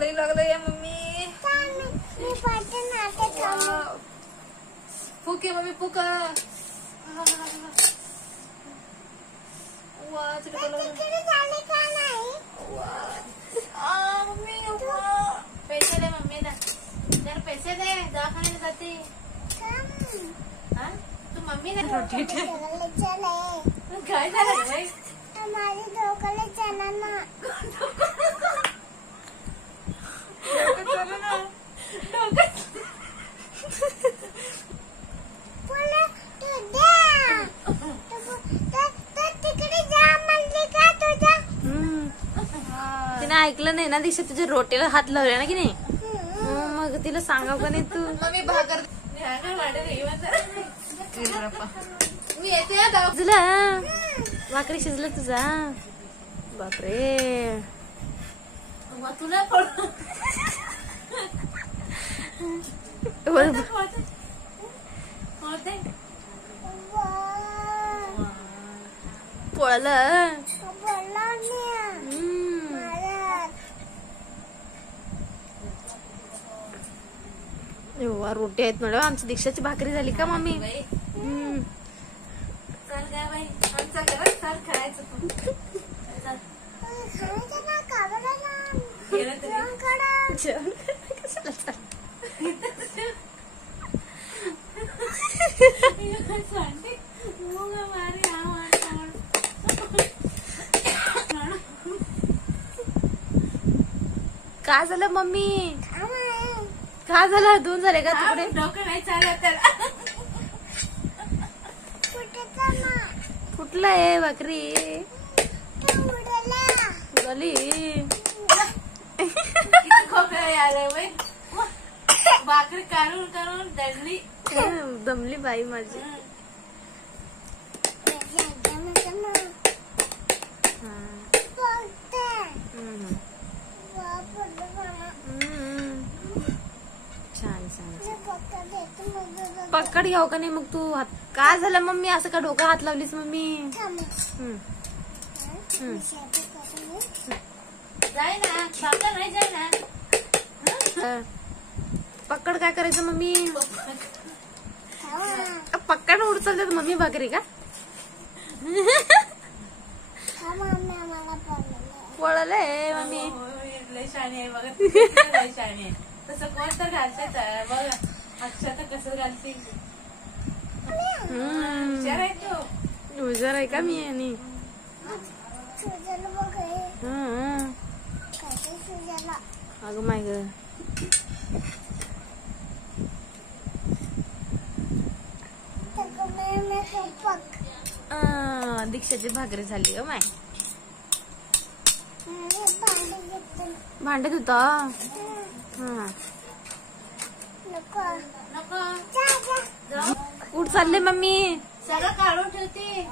लई लागलं या मम्मी. फुके मम्मी फुका. पैसे दे मम्मी ना. जरा पैसे दे दवाखान्याला जाते. तू मम्मी ना रोटी काय झालं भाई. हमारी डोकले चला ना. तिने ऐकलं नाही ना दिशा तुझ्या रोटीला हात लावले ना की नाही. मग तिला सांगाव का नाही तू. मम्मी भाकर मी येते तुला भाकरी शिजलं तुझा. बापरे तुला पळलं. रोटी आहेत मॅडम. आमची दीक्षाची भाकरी झाली का मम्मी. चल काय बाई आमचा घरात चल खायचं. का झालं मम्मी. का झालं. दोन झाले का तुकडे. डोकं नाही चालत त्याला. फुटलं आहे भाकरी. गली खोकला आलं बाई. भाकरी काढून काढून दडली. दमली बाई माझी. छान छान. पकड घ्याव का नाही मग तू हात. का झालं मम्मी असं का डोकं हात लावलीस मम्मी. जाय ना सामना नाही जाय ना. पकड काय करायचं मम्मी. पक्कड उडचलतात मम्मी भाकरी का. पळले मम्मी. लय शाणी आहे बघा. लय शाणी आहे. तसं कोण तर घालते बघा. अच्छा तर कसं घालते. हुशार आहे तू. हुशार आहे का मी. आणि अगं माय ग. दीक्षाची भाकरी झाली ग माय. भांडत होता. कुठ चालले मम्मी. सगळं काढून ठेवते.